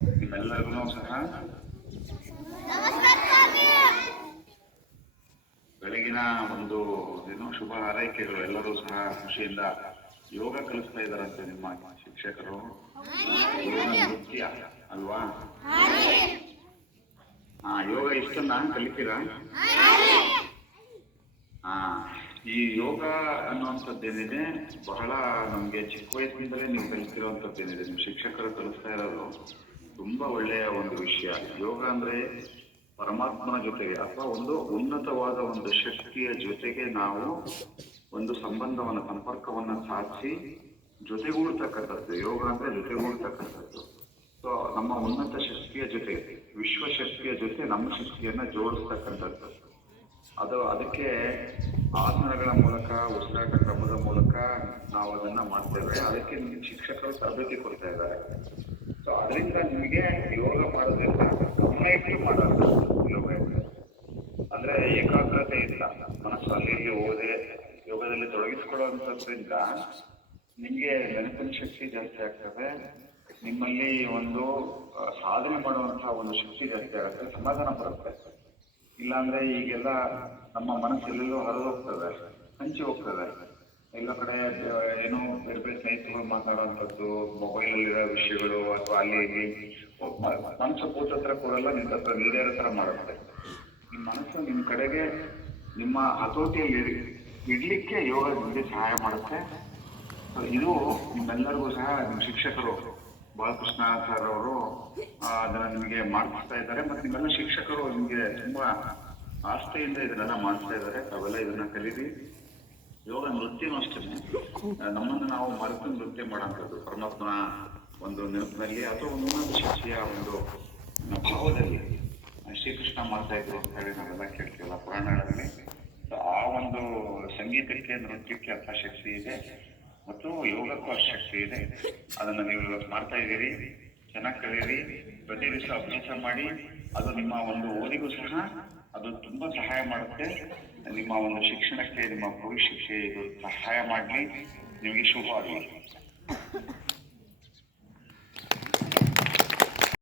ನಿಮ್ಮೆಲ್ಲರಿಗೂ ಸಹ ಬೆಳಗಿನ ಒಂದು ಶುಭ ಹಾರೈಕೆಗಳು. ಎಲ್ಲರೂ ಸಹ ಖುಷಿಯಿಂದ ಯೋಗ ಕಲಿಸ್ತಾ ಇದ್ದಾರಂತೆ ನಿಮ್ಮ ಶಿಕ್ಷಕರು. ನೃತ್ಯ ಅಲ್ವಾ? ಯೋಗ ಇಷ್ಟನ್ನ ಕಲಿತೀರಾ? ಈ ಯೋಗ ಅನ್ನುವಂಥದ್ದೇನಿದೆ ಬಹಳ ನಮ್ಗೆ ಚಿಕ್ಕ ವಯಸ್ಸಿನಿಂದಲೇ ನೀವು ಕಲಿತಿರುವಂಥದ್ದೇನಿದೆ, ನಿಮ್ಮ ಶಿಕ್ಷಕರು ಕಲಿಸ್ತಾ ಇರೋದು ತುಂಬಾ ಒಳ್ಳೆಯ ಒಂದು ವಿಷಯ. ಯೋಗ ಅಂದ್ರೆ ಪರಮಾತ್ಮನ ಜೊತೆಗೆ ಅಥವಾ ಒಂದು ಉನ್ನತವಾದ ಒಂದು ಶಕ್ತಿಯ ಜೊತೆಗೆ ನಾವು ಒಂದು ಸಂಪರ್ಕವನ್ನ ಸಾಧಿಸಿ ಜೊತೆಗೂಡ್ತಕ್ಕಂಥದ್ದು. ಯೋಗ ಅಂದ್ರೆ ಜೊತೆಗೂಡ್ತಕ್ಕಂಥದ್ದು. ಸೊ ನಮ್ಮ ಉನ್ನತ ಶಕ್ತಿಯ ಜೊತೆ, ವಿಶ್ವಶಕ್ತಿಯ ಜೊತೆ ನಮ್ಮ ಶಕ್ತಿಯನ್ನ ಜೋಡಿಸ್ತಕ್ಕಂಥದ್ದು. ಅದಕ್ಕೆ ಆಸನಗಳ ಮೂಲಕ, ಉಸಿರಾಟ ಕ್ರಮದ ಮೂಲಕ ನಾವು ಅದನ್ನ ಮಾಡ್ತೇವೆ. ಅದಕ್ಕೆ ನಿಮ್ಗೆ ಶಿಕ್ಷಕರು ತರಬೇತಿ ಕೊಡ್ತಾ ಇದ್ದಾರೆ. ಸೊ ಅದರಿಂದ ನಿಮಗೆ ಯೋಗ ಮಾಡೋದ್ರಿಂದ ಗಮನ ಇಟ್ಟು ಮಾಡೋದು. ಯೋಗ ಅಂದ್ರೆ ಏಕಾಗ್ರತೆ ಇಲ್ಲ, ಮನಸ್ಸು ಅಲ್ಲಿ ಓದೆ ಯೋಗದಲ್ಲಿ ತೊಡಗಿಸ್ಕೊಳ್ಳುವಂಥದ್ರಿಂದ ನಿಮ್ಗೆ ನೆನಪಿನ ಶಕ್ತಿ ಜಾಸ್ತಿ ಆಗ್ತದೆ. ನಿಮ್ಮಲ್ಲಿ ಒಂದು ಸಾಧನೆ ಮಾಡುವಂತಹ ಒಂದು ಶಕ್ತಿ ಜಾಸ್ತಿ ಆಗುತ್ತೆ, ಸಮಾಧಾನ ಬರುತ್ತೆ. ಇಲ್ಲಾಂದ್ರೆ ಈಗೆಲ್ಲ ನಮ್ಮ ಮನಸ್ಸೆಲ್ಲೆಲ್ಲೋ ಹರಿದೋಗ್ತದೆ, ಹಂಚಿ ಹೋಗ್ತದೆ. ಎಲ್ಲ ಕಡೆ ಏನೋ ಬೇರೆ ಬೇರೆ ಸ್ನೇಹಿತರು ಮಾತಾಡುವಂಥದ್ದು, ಮೊಬೈಲಲ್ಲಿರೋ ವಿಷಯಗಳು, ಅಥವಾ ಅಲ್ಲಿ ಇಲ್ಲಿ ಮನಸ್ಸು ಕೂತತ್ರ ಕೂಡಲ್ಲ, ನಿನ್ನ ಹತ್ರ ನೀಡೇರೋ ಥರ ಮಾಡುತ್ತೆ. ನಿಮ್ಮ ಮನಸ್ಸು ನಿಮ್ಮ ಕಡೆಗೆ ನಿಮ್ಮ ಹತೋಟಿಯಲ್ಲಿ ಇಡ್ಲಿಕ್ಕೆ ಯೋಗ ನಿಮಗೆ ಸಹಾಯ ಮಾಡುತ್ತೆ. ಇದು ನಿಮ್ಮೆಲ್ಲರಿಗೂ ಸಹ ನಿಮ್ಮ ಶಿಕ್ಷಕರು ಬಾಲಕೃಷ್ಣ ಸರ್ ಅವರು ಅದನ್ನ ನಿಮಗೆ ಮಾಡಿಸ್ತಾ ಇದ್ದಾರೆ. ಮತ್ತೆ ನಿಮ್ಮೆಲ್ಲ ಶಿಕ್ಷಕರು ನಿಮಗೆ ತುಂಬಾ ಆಸ್ಥೆಯಿಂದ ಇದನ್ನೆಲ್ಲ ಮಾಡಿಸ್ತಾ ಇದ್ದಾರೆ. ತಾವೆಲ್ಲ ಇದನ್ನ ಕಲೀರಿ. ಯೋಗ ನೃತ್ಯನೂ ಅಷ್ಟೇ, ನಮ್ಮನ್ನು ನಾವು ಮರೆತು ನೃತ್ಯ ಮಾಡೋಂಥದ್ದು. ಪರಮಾತ್ಮನ ಒಂದು ನೆನಪಿನಲ್ಲಿ ಅಥವಾ ಉನ್ನತ ಶಿಕ್ಷೆಯ ಒಂದು ಭಾವದಲ್ಲಿ ಶ್ರೀಕೃಷ್ಣ ಮಾಡ್ತಾ ಇದ್ರು ಅಂತ ಹೇಳಿ ನಾವೆಲ್ಲ ಕೇಳ್ತೀವಲ್ಲ ಪುರಾಣಗಳಲ್ಲಿ. ಆ ಒಂದು ಸಂಗೀತಕ್ಕೆ, ನೃತ್ಯಕ್ಕೆ ಅಂತ ಶಕ್ತಿ ಇದೆ ಮತ್ತು ಯೋಗಕ್ಕೂ ಅಷ್ಟು ಶಕ್ತಿ ಇದೆ. ಅದನ್ನ ನೀವು ಇವತ್ತು ಮಾಡ್ತಾ ಇದ್ದೀರಿ. ಚೆನ್ನಾಗಿ ಕಲೀರಿ, ಪ್ರತಿ ದಿವಸ ಅಭ್ಯಾಸ ಮಾಡಿ. ಅದು ನಿಮ್ಮ ಒಂದು ಓದಿಗೂ ಸಹ ಅದು ತುಂಬಾ ಸಹಾಯ ಮಾಡುತ್ತೆ. ನಿಮ್ಮ ಒಂದು ಶಿಕ್ಷಣಕ್ಕೆ, ನಿಮ್ಮ ಭವಿಷ್ಯಕ್ಕೆ ಇದು ಸಹಾಯ ಮಾಡಲಿ. ನಿಮಗೆ ಶುಭ ಆಗಲಿ.